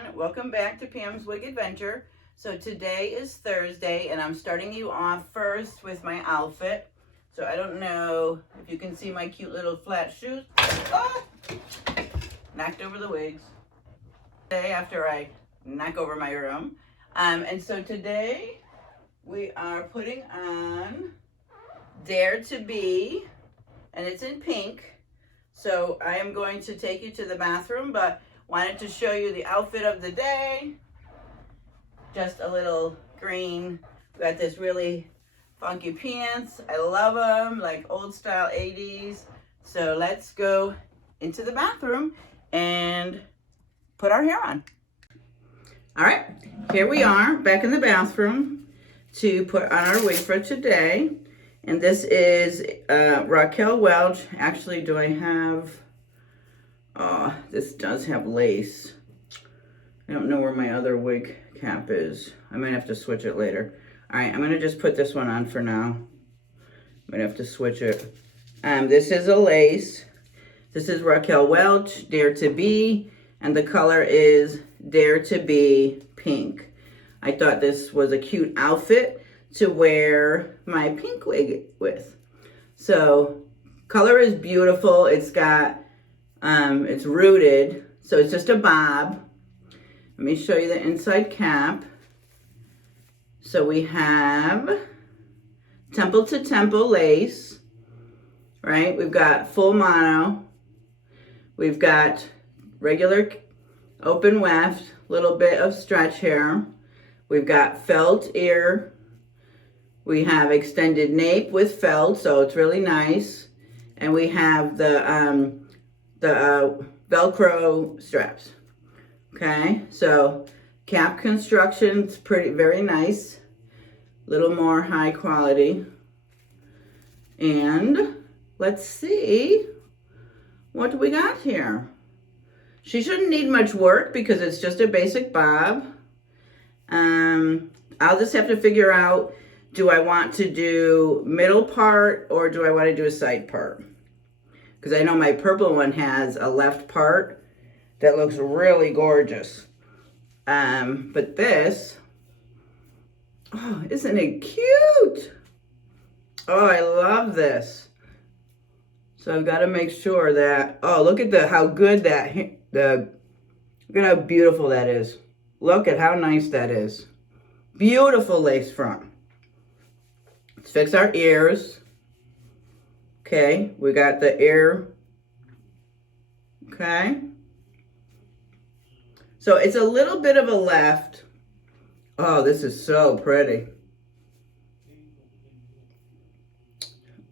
everyone, welcome back to Pam's Wig Adventure. So today is Thursday and I'm starting you off first with my outfit. So I don't know if you can see my cute little flat shoes. Oh! Knocked over the wigs. Today after I knock over my room. And so today we are putting on Dare to Be, and it's in pink. So I am going to take you to the bathroom, but wanted to show you the outfit of the day. Just a little green. Got this really funky pants. I love them, like old style 80s. So let's go into the bathroom and put our hair on. All right, here we are back in the bathroom to put on our wig for today. And this is Raquel Welch. Actually, do I have... Oh, this does have lace. I don't know where my other wig cap is. I might have to switch it later. All right, I'm going to just put this one on for now. Might have to switch it. This is a lace. This is Raquel Welch, Dare to Be, and the color is Dare to Be Pink. I thought this was a cute outfit to wear my pink wig with. So, color is beautiful. It's got it's rooted, so it's just a bob. Let me show you the inside cap. So we have temple to temple lace, right? We've got full mono. We've got regular open weft, little bit of stretch hair. We've got felt ear. We have extended nape with felt, so it's really nice. And we have the Velcro straps. Okay, so cap construction's very nice. A little more high quality. And let's see, what do we got here? She shouldn't need much work because it's just a basic bob. I'll just have to figure out, do I want to do middle part or do I want to do a side part? Because I know my purple one has a left part that looks really gorgeous. But this, oh, isn't it cute? Oh, I love this. So I've got to make sure that, oh, look at how good that, look at how beautiful that is. Look at how nice that is. Beautiful lace front. Let's fix our ears. Okay, we got the ear. Okay. So it's a little bit of a left. Oh, this is so pretty.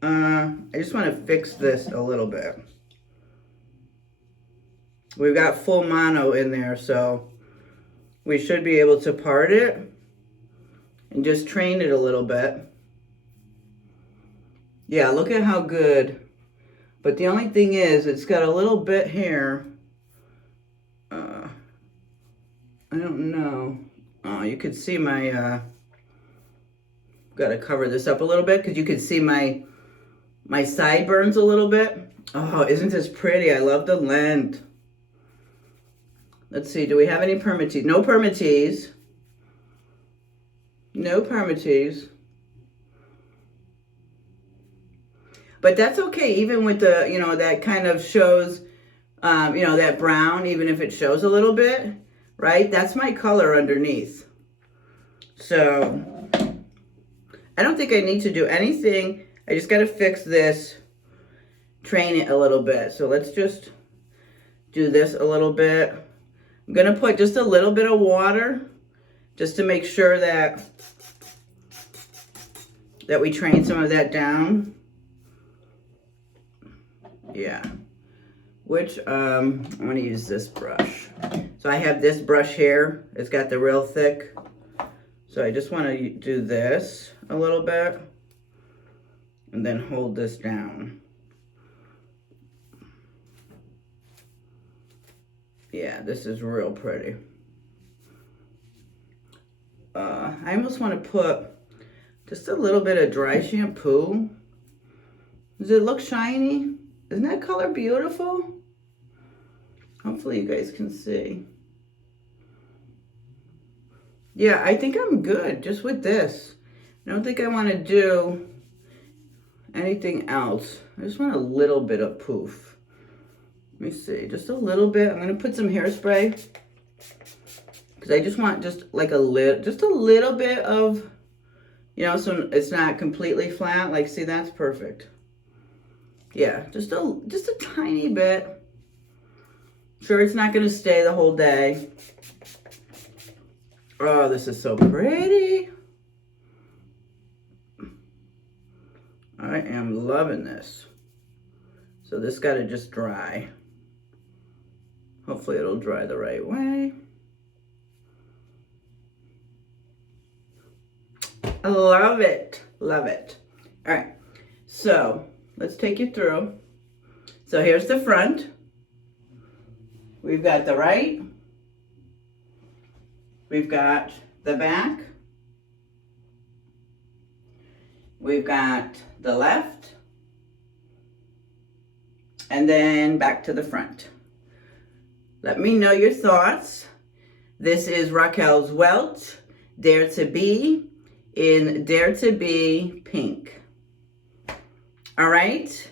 I just want to fix this a little bit. We've got full mono in there, so we should be able to part it and just train it a little bit. Yeah, look at how good. But the only thing is, it's got a little bit here. I don't know. Oh, you could see my, got to cover this up a little bit because you could see my sideburns a little bit. Oh, isn't this pretty? I love the length. Let's see, do we have any permatease? No permatease. No permatease. But that's okay, even with the, you know, that kind of shows, you know, that brown, even if it shows a little bit, right? That's my color underneath. So, I don't think I need to do anything. I just got to fix this, train it a little bit. So let's just do this a little bit. I'm going to put just a little bit of water just to make sure that we train some of that down. Yeah, which I'm going to use this brush. So I have this brush here. It's got the real thick. So I just want to do this a little bit and then hold this down. Yeah, this is real pretty. I almost want to put just a little bit of dry shampoo. Does it look shiny? Isn't that color beautiful? Hopefully you guys can see. yeah, I think I'm good just with this. I don't think I want to do anything else. I just want a little bit of poof. Let me see, just a little bit. I'm going to put some hairspray because I just want just like a little bit of, you know, so it's not completely flat. Like, see, that's perfect. Yeah, just a tiny bit. Sure, it's not going to stay the whole day. Oh, this is so pretty. I am loving this. So this got to just dry. Hopefully it'll dry the right way. I love it. Love it. All right. So let's take you through. So here's the front. We've got the right. We've got the back. We've got the left. And then back to the front. Let me know your thoughts. This is Raquel Welch, Dare to Be, in Dare to Be Pink. All right,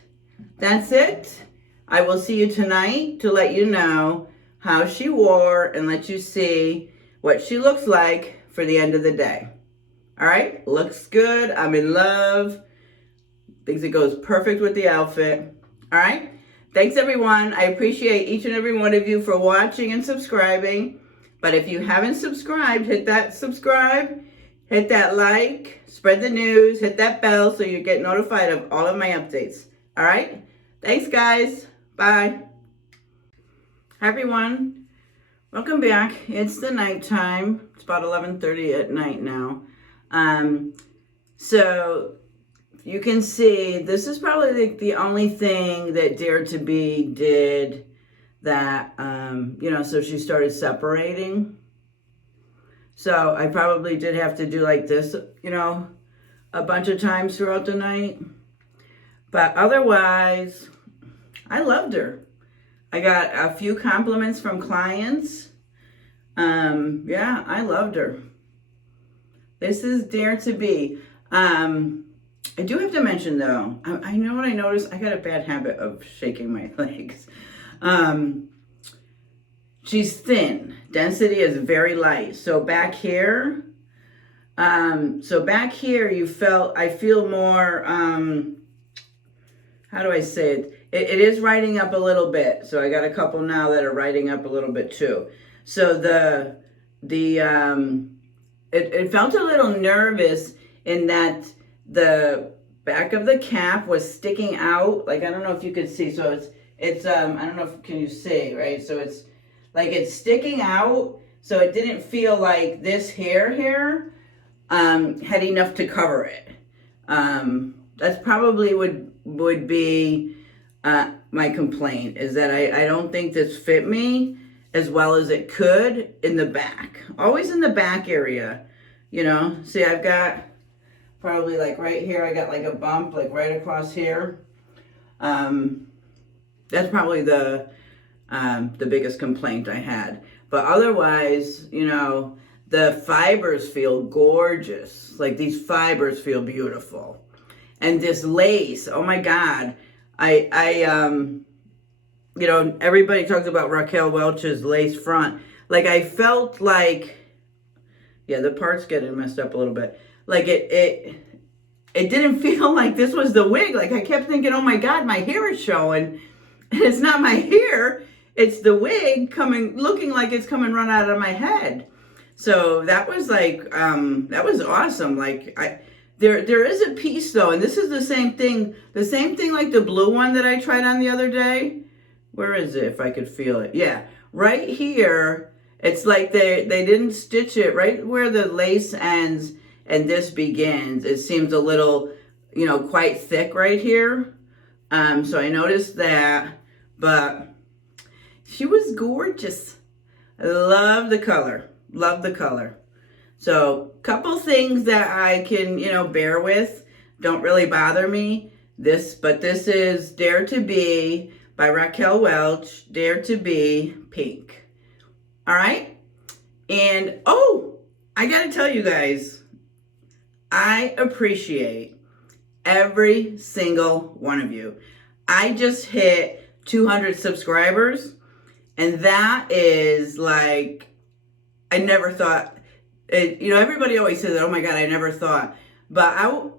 that's it. I will see you tonight to let you know how she wore and let you see what she looks like for the end of the day. All right, looks good. I'm in love. Thinks it goes perfect with the outfit. All right, thanks everyone. I appreciate each and every one of you for watching and subscribing. But if you haven't subscribed, hit that subscribe, hit that like, spread the news, hit that bell so you get notified of all of my updates. All right, thanks guys. Bye. Hi everyone. Welcome back. It's the nighttime. It's about 11:30 at night now. So you can see this is probably the only thing that Dare to Be did that, you know, so she started separating. So I probably did have to do like this, you know, a bunch of times throughout the night. But otherwise, I loved her. I got a few compliments from clients. Yeah, I loved her. This is Dare to Be. I do have to mention though, I know what I noticed. I got a bad habit of shaking my legs. She's thin. Density is very light. So back here, I feel more, how do I say it? It is riding up a little bit. So I got a couple now that are riding up a little bit too. So it felt a little nervous in that the back of the cap was sticking out. Like, I don't know if you could see. So it's I don't know if, can you see, right? So it's like it's sticking out. So it didn't feel like this hair here had enough to cover it. That's probably would be my complaint, is that I don't think this fit me as well as it could in the back. Always in the back area, you know. See, I've got probably like right here, I got like a bump like right across here. That's probably the biggest complaint I had. But otherwise, you know, the fibers feel gorgeous. Like, these fibers feel beautiful. And this lace, oh my God. You know, everybody talks about Raquel Welch's lace front. Like, I felt like, yeah, the part's getting messed up a little bit. Like, it didn't feel like this was the wig. Like, I kept thinking, oh my God, my hair is showing. And it's not my hair. It's the wig looking like it's coming right out of my head. So that was like, that was awesome. Like, there is a piece though, and this is the same thing like the blue one that I tried on the other day. Where is it, if I could feel it? Yeah, right here. It's like they didn't stitch it right where the lace ends and this begins. It seems a little, you know, quite thick right here. So I noticed that, but she was gorgeous. I love the color. Love the color. So, couple things that I can, you know, bear with. Don't really bother me. But this is Dare to Be by Raquel Welch. Dare to Be Pink. All right? And, oh, I I gotta tell you guys, I appreciate every single one of you. I just hit 200 subscribers, and that is like, I never thought, you know, everybody always says, oh my God, I never thought. But I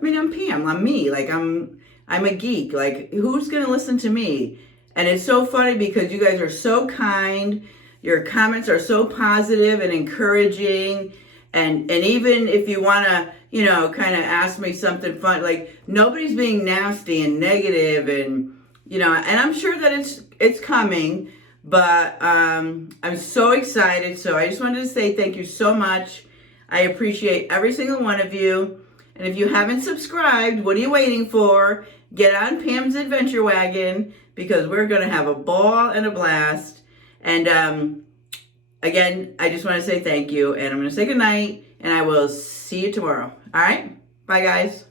mean, I'm Pam, I'm me, like I'm a geek, like who's gonna listen to me? And it's so funny because you guys are so kind, your comments are so positive and encouraging, and even if you wanna, you know, kind of ask me something fun, like nobody's being nasty and negative, and you know, and I'm sure that it's coming, but I'm so excited. So I just wanted to say thank you so much. I appreciate every single one of you. And if you haven't subscribed, what are you waiting for? Get on Pam's Adventure Wagon, because we're going to have a ball and a blast. And again, I just want to say thank you. And I'm going to say goodnight. And I will see you tomorrow. All right? Bye, guys.